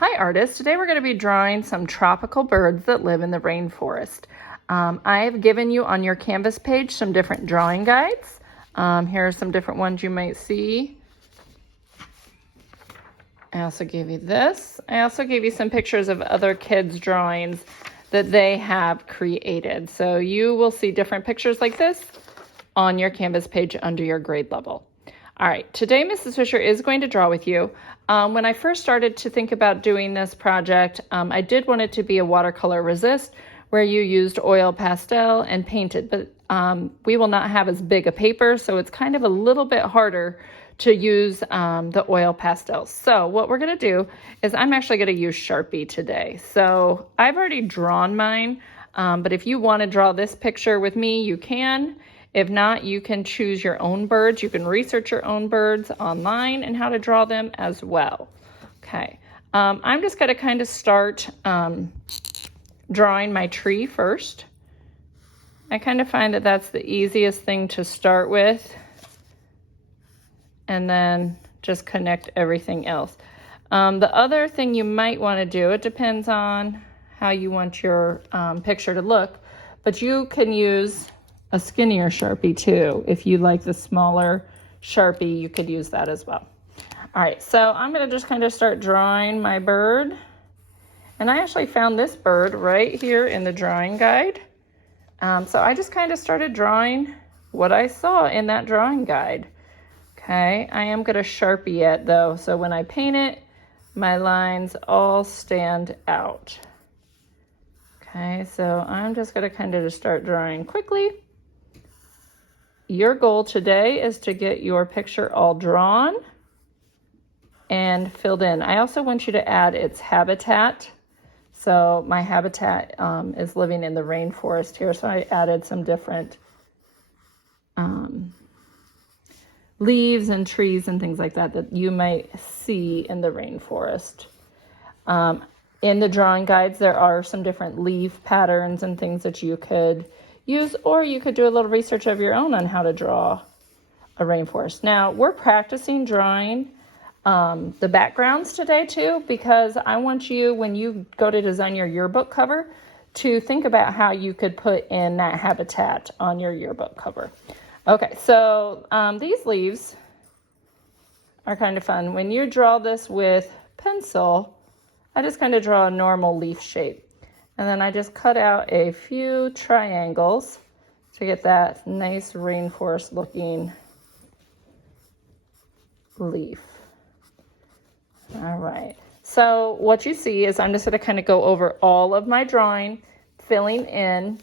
Hi artists, today we're going to be drawing some tropical birds that live in the rainforest. I have given you on your Canvas page some different drawing guides. Here are some different ones you might see. I also gave you this. I also gave you some pictures of other kids' drawings that they have created. So you will see different pictures like this on your Canvas page under your grade level. All right, today Mrs. Fisher is going to draw with you. When I first started to think about doing this project, I did want it to be a watercolor resist where you used oil pastel and painted, but we will not have as big a paper, so it's kind of a little bit harder to use the oil pastels. So what we're gonna do is I'm actually gonna use Sharpie today. So I've already drawn mine, but if you wanna draw this picture with me, you can. If not, you can choose your own birds. You can research your own birds online and how to draw them as well. Okay, I'm just gonna kind of start drawing my tree first. I kind of find that that's the easiest thing to start with, and then just connect everything else. The other thing you might want to do, it depends on how you want your picture to look, but you can use a skinnier Sharpie too. If you like the smaller Sharpie, you could use that as well. All right, so I'm gonna just kind of start drawing my bird. And I actually found this bird right here in the drawing guide. So I just kind of started drawing what I saw in that drawing guide. Okay, I am gonna Sharpie it though, so when I paint it, my lines all stand out. Okay, so I'm just gonna kind of just start drawing quickly. Your goal today is to get your picture all drawn and filled in. I also want you to add its habitat. So my habitat is living in the rainforest here, so I added some different leaves and trees and things like that that you might see in the rainforest. In the drawing guides, there are some different leaf patterns and things that you could use, or you could do a little research of your own on how to draw a rainforest. Now, we're practicing drawing the backgrounds today too, because I want you, when you go to design your yearbook cover, to think about how you could put in that habitat on your yearbook cover. Okay, so these leaves are kind of fun. When you draw this with pencil, I just kind of draw a normal leaf shape. And then I just cut out a few triangles to get that nice rainforest looking leaf. All right, so what you see is I'm just gonna kind of go over all of my drawing, filling in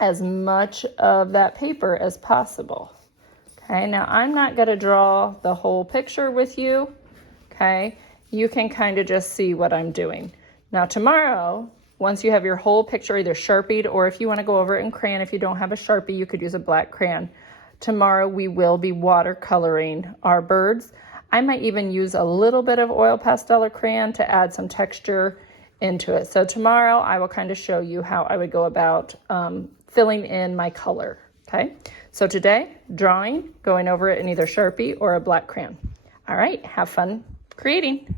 as much of that paper as possible. Okay, now I'm not gonna draw the whole picture with you, okay? You can kind of just see what I'm doing. Now tomorrow, once you have your whole picture either Sharpied, or if you wanna go over it in crayon, if you don't have a Sharpie, you could use a black crayon. Tomorrow we will be watercoloring our birds. I might even use a little bit of oil pastel or crayon to add some texture into it. So tomorrow I will kind of show you how I would go about filling in my color, okay? So today, drawing, going over it in either Sharpie or a black crayon. All right, have fun creating.